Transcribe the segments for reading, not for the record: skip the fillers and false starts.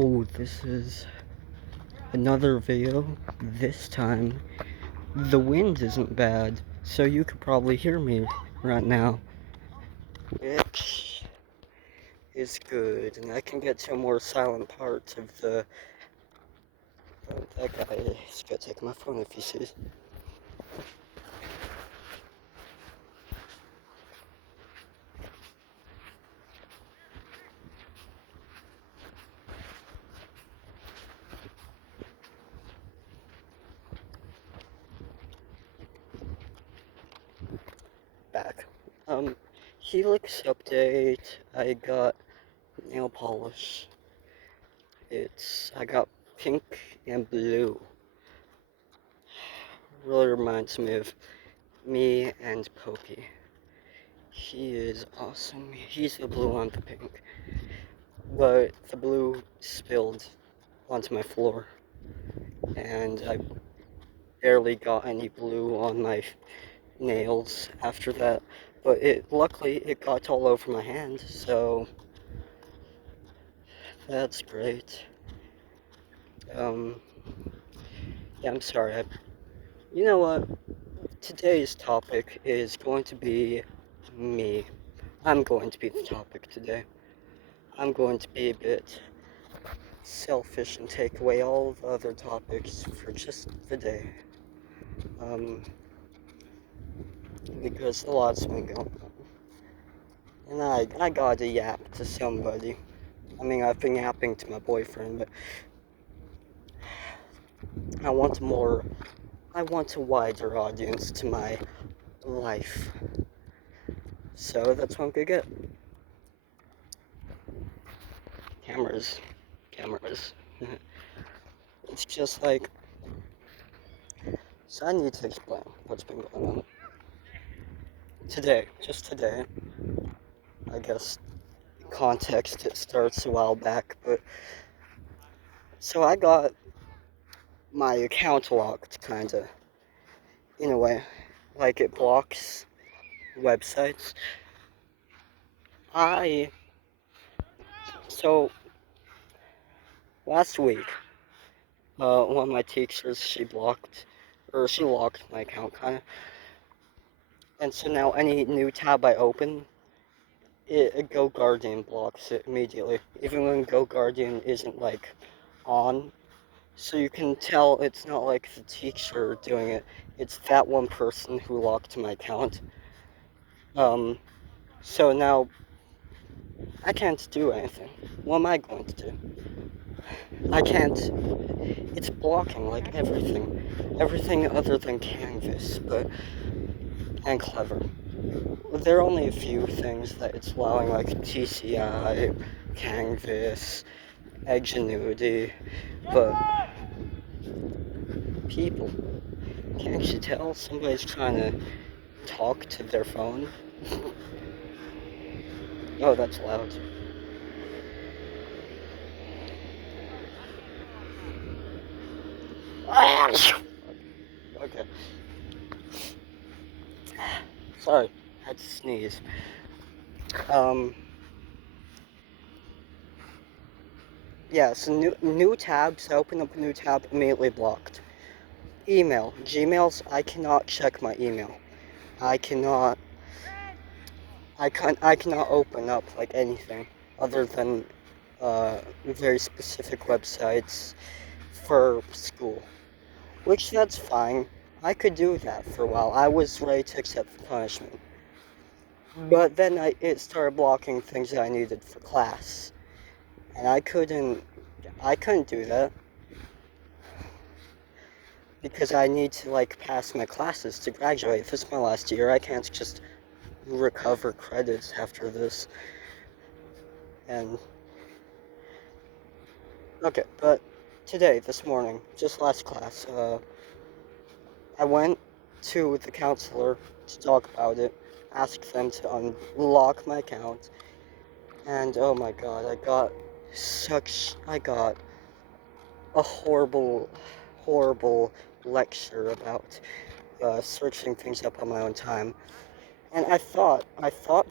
So this is another video. This time the wind isn't bad, so you could probably hear me right now, which is good, and I can get to a more silent part of the. Oh, that guy is gonna take my phone if he sees. Back. Helix update. I got nail polish. I got pink and blue. Really reminds me of me and Pokey. He is awesome. He's the blue on the pink. But the blue spilled onto my floor. And I barely got any blue on my nails after that. But luckily it got all over my hand, so that's great. Um, yeah, I'm sorry. You know what? Today's topic is going to be me. I'm going to be the topic today. I'm going to be a bit selfish and take away all the other topics for just the day. Because a lot's been going on. And I gotta yap to somebody. I mean, I've been yapping to my boyfriend, but I want a wider audience to my life. So that's what I'm gonna get. Cameras. It's just like, so I need to explain what's been going on. Just today, I guess context, it starts a while back, but so I got my account locked, kinda, in a way, like it blocks websites. So last week, one of my teachers, she locked my account, kinda, and so now any new tab I open, GoGuardian blocks it immediately, even when GoGuardian isn't like on. So you can tell it's not like the teacher doing it, it's that one person who locked my account. So now I can't do anything. What am I going to do? I can't. It's blocking like everything other than Canvas, and Clever. There are only a few things that it's allowing, like TCI, Canvas, Edgenuity, but people, can't you tell somebody's trying to talk to their phone? Oh, that's loud. Okay. Sorry, I had to sneeze. Yeah, so new tabs, I open up a new tab, immediately blocked. Email, Gmails, I cannot check my email. I cannot open up like anything other than very specific websites for school. Which that's fine. I could do that for a while. I was ready to accept the punishment. But then it started blocking things that I needed for class. And I couldn't do that because I need to like pass my classes to graduate. If it's my last year, I can't just recover credits after this. And okay, but this morning, just last class, I went to the counselor to talk about it, asked them to unlock my account, and oh my god, I got a horrible lecture about searching things up on my own time. And I thought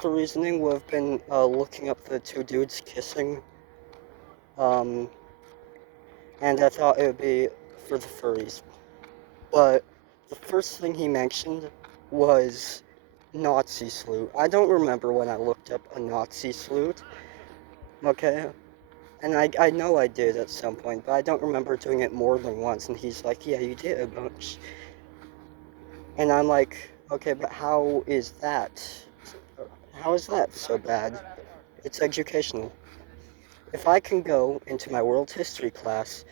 the reasoning would have been looking up the two dudes kissing, and I thought it would be for the furries. But the first thing he mentioned was Nazi salute. I don't remember when I looked up a Nazi salute, okay? And I know I did at some point, but I don't remember doing it more than once. And he's like, yeah, you did a bunch. And I'm like, okay, but how is that? How is that so bad? It's educational. If I can go into my world history class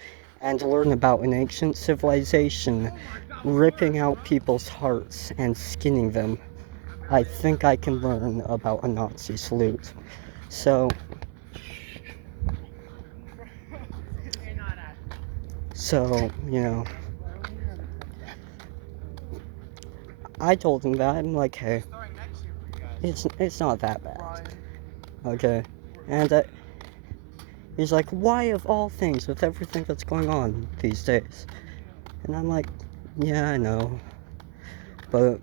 and learn about an ancient civilization ripping out people's hearts and skinning them, I think I can learn about a Nazi salute. So, you know, I told him that. I'm like, hey, it's not that bad, okay? And he's like, why of all things with everything that's going on these days? And I'm like, yeah, I know, but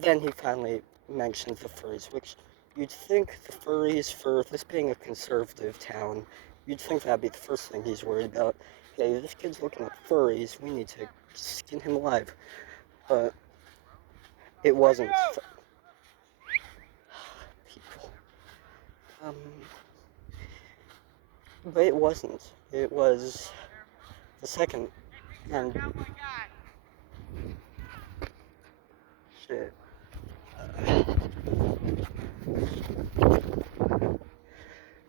then he finally mentioned the furries, which you'd think the furries, for this being a conservative town, you'd think that'd be the first thing he's worried about. Hey, this kid's looking at furries, we need to skin him alive. But it wasn't. People. Um, but it wasn't. It was the second. And shit.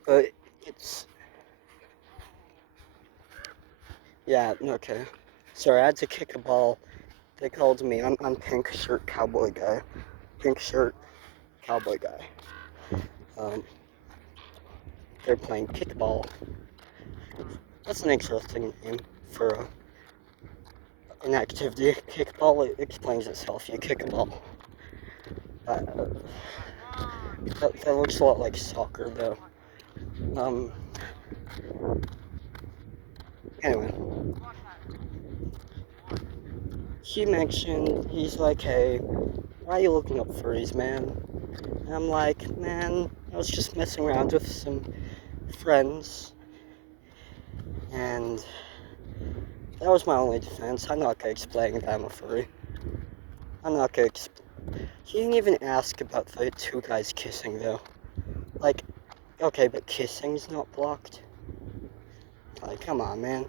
But it's, yeah, okay. Sorry, I had to kick a ball. They called me. I'm pink shirt cowboy guy. Pink shirt cowboy guy. They're playing kickball. That's an interesting name for an activity. Kickball, it explains itself. You kick a ball. Uh, that looks a lot like soccer, though. Anyway, he mentioned, he's like, hey, why are you looking up furries, man? And I'm like, man, I was just messing around with some friends, and that was my only defense. I'm not gonna explain that I'm a furry. I'm not gonna He didn't even ask about the two guys kissing, though. Like, okay, but kissing's not blocked? Like, come on, man.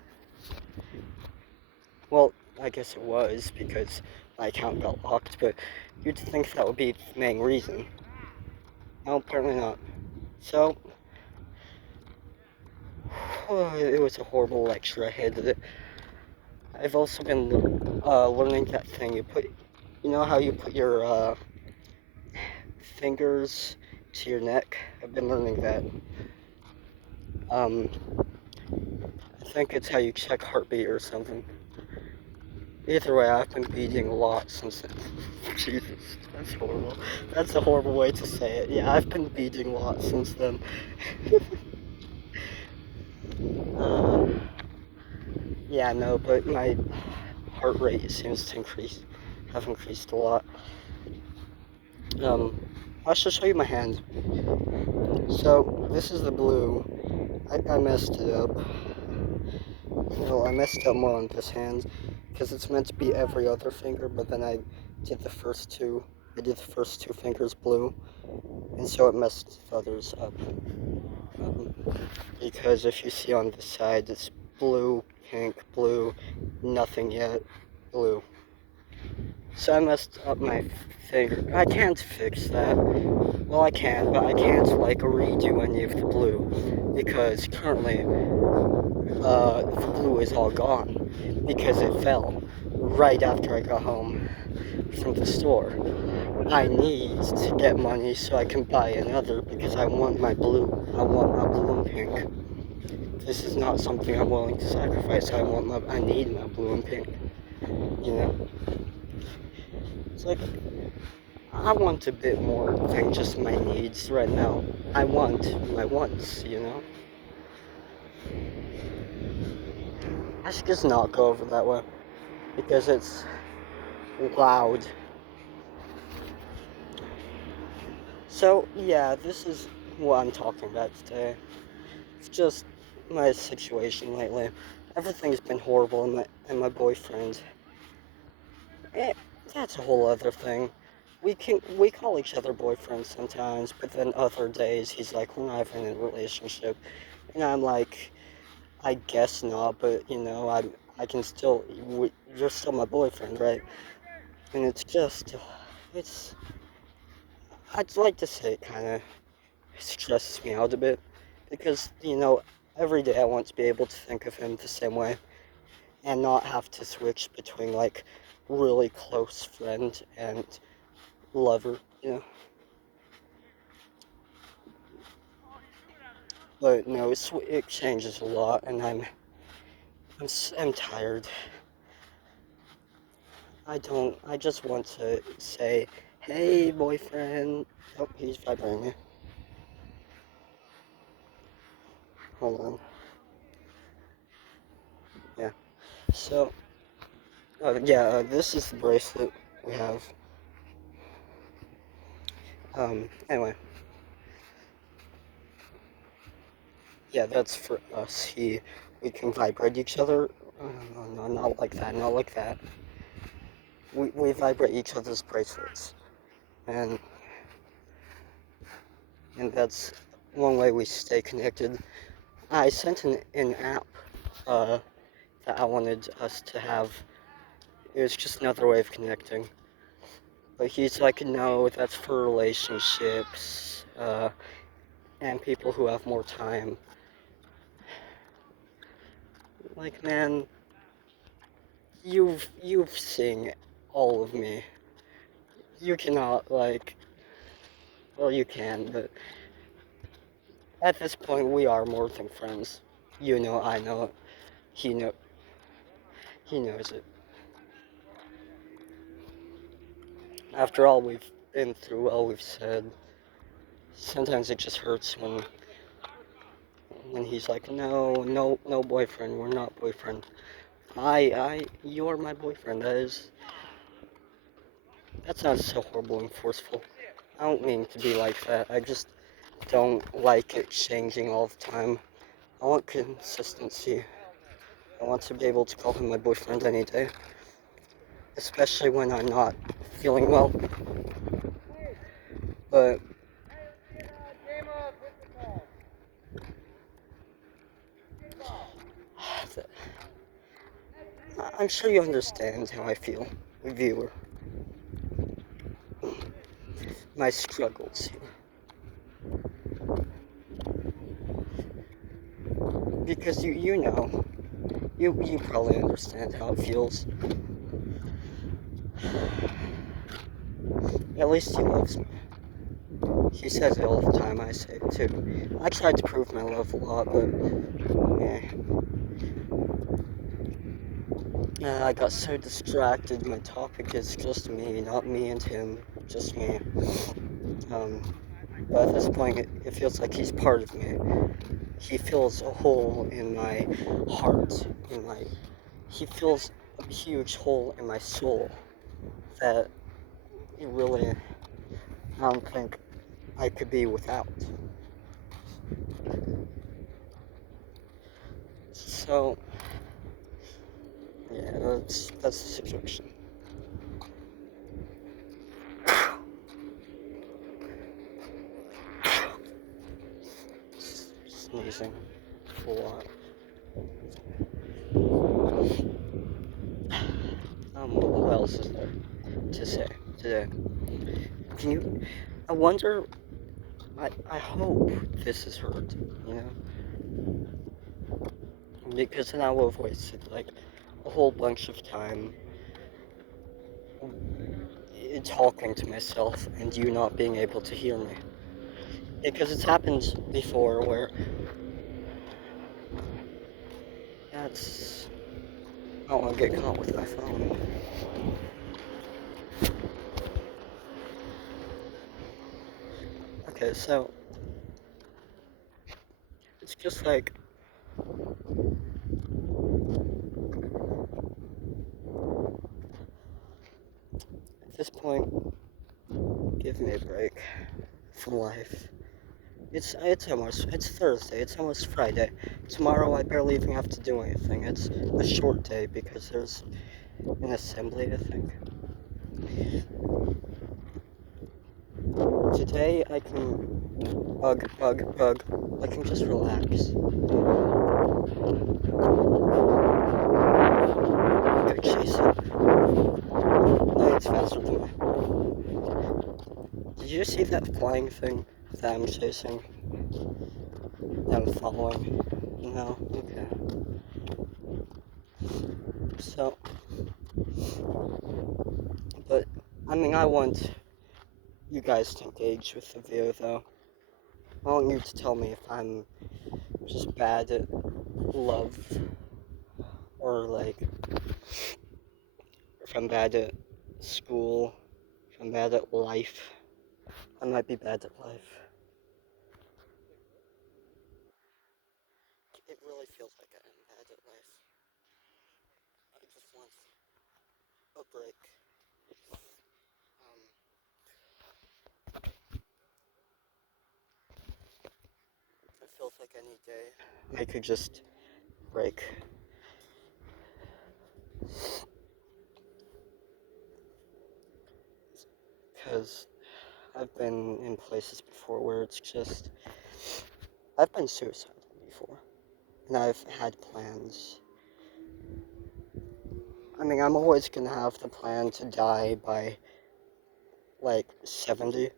Well, I guess it was, because my account got locked, but you'd think that would be the main reason. No, apparently not. So, it was a horrible lecture. I hated it. I've also been learning that thing. You know how you put your fingers to your neck? I've been learning that. I think it's how you check heartbeat or something. Either way, I've been beating a lot since then. Jesus, that's horrible. That's a horrible way to say it. Yeah, I've been beating a lot since then. uh, yeah, no, but my heart rate seems to have increased a lot. I should show you my hand. So, this is the blue. I messed it up. No, I messed up more on this hand, because it's meant to be every other finger, but then I did the first two. I did the first two fingers blue, and so it messed the others up. Because if you see on the side, it's blue, pink, blue, nothing yet, blue. So I messed up my finger. I can't fix that. Well, I can, but I can't, like, redo any of the blue, because currently, the blue is all gone, because it fell right after I got home from the store. I need to get money so I can buy another, because I want my blue. I want my blue and pink. This is not something I'm willing to sacrifice. I need my blue and pink. You know? It's like, I want a bit more than just my needs right now. I want my wants, you know? I should just not go over that way, because it's loud. So, yeah, this is what I'm talking about today. It's just my situation lately. Everything's been horrible, and my boyfriend. Eh, that's a whole other thing. We call each other boyfriends sometimes, but then other days he's like, we're not even in a relationship, and I'm like, I guess not, but I can still. You're still my boyfriend, right? And it's just, it's. I'd like to say it kind of stresses me out a bit, because every day I want to be able to think of him the same way, and not have to switch between like really close friend and lover, But no, it changes a lot, and I'm tired. I just want to say, hey, boyfriend. Oh, he's vibrating me. Hold on. Yeah. So, yeah, this is the bracelet we have. Anyway. Yeah, that's for us. We can vibrate each other. No, not like that, not like that. We vibrate each other's bracelets. And, and that's one way we stay connected. I sent an app, that I wanted us to have. It was just another way of connecting. But he's like, no, that's for relationships, and people who have more time. Like, man, you've seen all of me. You cannot, like, well, you can, but at this point, we are more than friends. I know it. He know he knows it. After all we've been through, all we've said, sometimes it just hurts when he's like, no, no, no, boyfriend, we're not boyfriend. You're my boyfriend. That sounds so horrible and forceful. I don't mean to be like that. I just don't like it changing all the time. I want consistency. I want to be able to call him my boyfriend any day, especially when I'm not feeling well. But I'm sure you understand how I feel, viewer. My struggles here. Because you probably understand how it feels. At least he loves me. He says it all the time, I say it too. I tried to prove my love a lot, but I got so distracted. My topic is just me, not me and him, just me. Um, but at this point, it feels like he's part of me. He fills a hole in my heart, he fills a huge hole in my soul that really, I don't think I could be without. So, yeah, that's the situation. Sneezing a lot. What else is there to say today? Can you? I wonder. I hope this is heard. You because then I will have wasted like a whole bunch of time talking to myself and you not being able to hear me. Because it's happened before where that's I don't want to get caught with my phone. Okay, so it's just like at this point, give me a break from life. it's Thursday. It's almost Friday. Tomorrow I barely even have to do anything. It's a short day because there's an assembly, I think. Today I can bug. I can just relax. Go chase it. No, it's faster than me. Did you see that flying thing that I'm chasing? That I'm following? No? Okay. So, but, I mean, I want you guys to engage with the video, though. I want you to tell me if I'm just bad at love, or, like, if I'm bad at school, if I'm bad at life. I might be bad at life. It really feels like I am bad at life. I just want a break. Um, it feels like any day I could just break. Because I've been in places before where it's just. I've been suicidal before. And I've had plans. I mean, I'm always gonna have the plan to die by like 70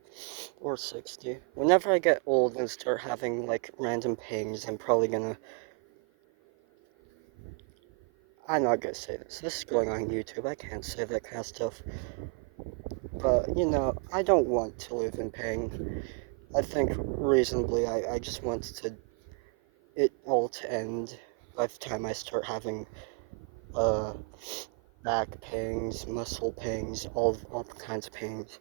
or 60. Whenever I get old and start having like random pains, I'm probably gonna. I'm not gonna say this. This is going on YouTube. I can't say that kind of stuff. But, you know, I don't want to live in pain. I think reasonably, I just want it all to end by the time I start having uh, back pains, muscle pains, all kinds of pains.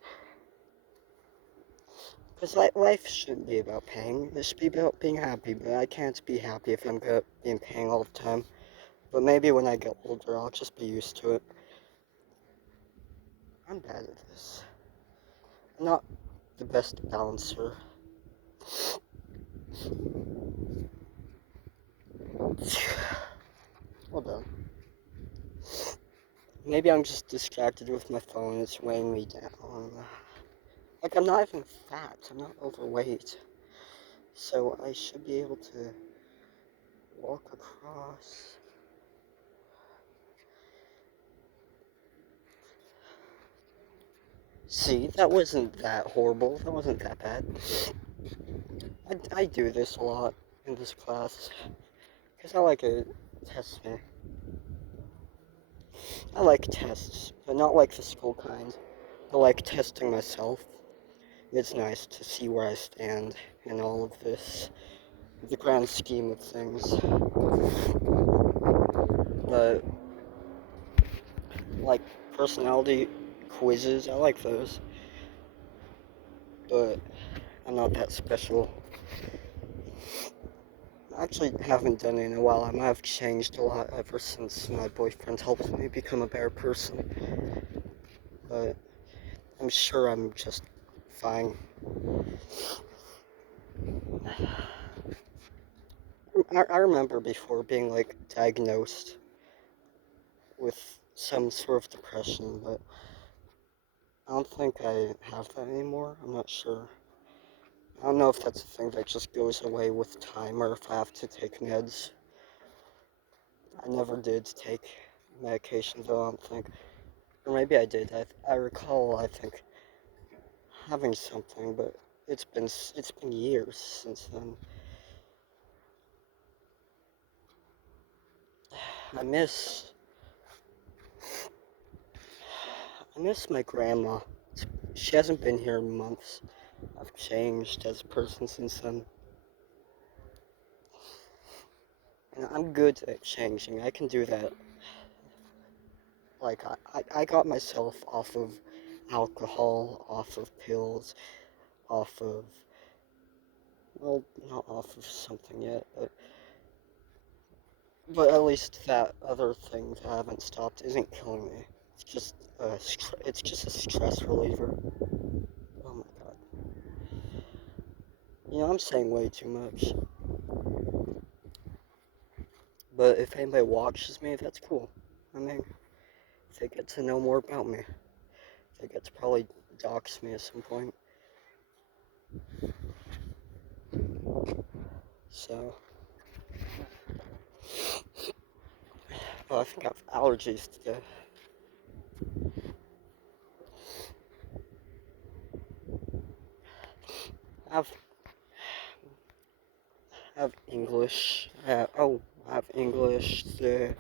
Because life shouldn't be about pain. It should be about being happy, but I can't be happy if I'm gonna be in pain all the time. But maybe when I get older, I'll just be used to it. I'm bad at this. I'm not the best balancer. Hold on. Maybe I'm just distracted with my phone. It's weighing me down. Like, I'm not even fat. I'm not overweight. So I should be able to walk across. See, that wasn't that horrible. That wasn't that bad. I do this a lot in this class. Because I like it. Tests me. I like tests, but not like the school kind. I like testing myself. It's nice to see where I stand in all of this, the grand scheme of things. But, like, personality quizzes, I like those. But I'm not that special. I actually haven't done it in a while. I might have changed a lot ever since my boyfriend helped me become a better person. But I'm sure I'm just fine. I remember before being like diagnosed with some sort of depression, but I don't think I have that anymore. I'm not sure. I don't know if that's a thing that just goes away with time or if I have to take meds. I never did take medication though, I don't think. Or maybe I did. I recall, I think, having something, but it's been years since then. I miss I miss my grandma. She hasn't been here in months. I've changed as a person since then. And I'm good at changing. I can do that. Like, I got myself off of alcohol, off of pills, off of, well, not off of something yet, but at least that other thing that I haven't stopped isn't killing me. It's just a stress reliever. Oh my god. You know, I'm saying way too much. But if anybody watches me, that's cool. I mean, they get to know more about me. They get to probably dox me at some point. So, I think I have allergies today. I have English. I have English. I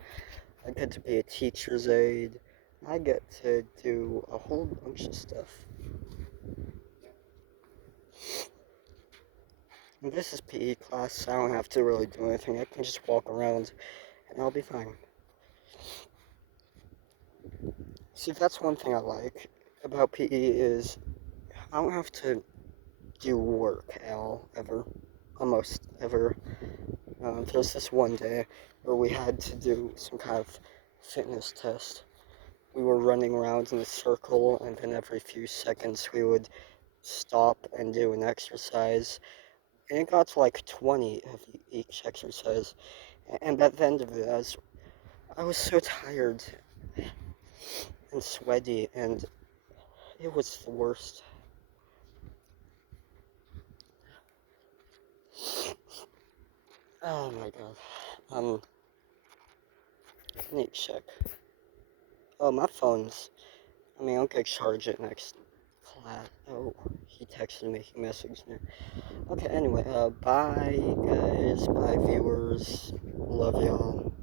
get to be a teacher's aide. I get to do a whole bunch of stuff. And this is PE class, so I don't have to really do anything. I can just walk around and I'll be fine. See, that's one thing I like about PE is I don't have to do work at all, ever. Almost ever. There's this one day where we had to do some kind of fitness test. We were running around in a circle, and then every few seconds we would stop and do an exercise. And it got to like 20 of each exercise. And at the end of it, I was so tired and sweaty, and it was the worst. Oh my god. I need to check. Oh, my phone's. I'll get charge it next class. Oh, he texted me. He messaged me. Okay, anyway, bye, guys. Bye, viewers. Love y'all.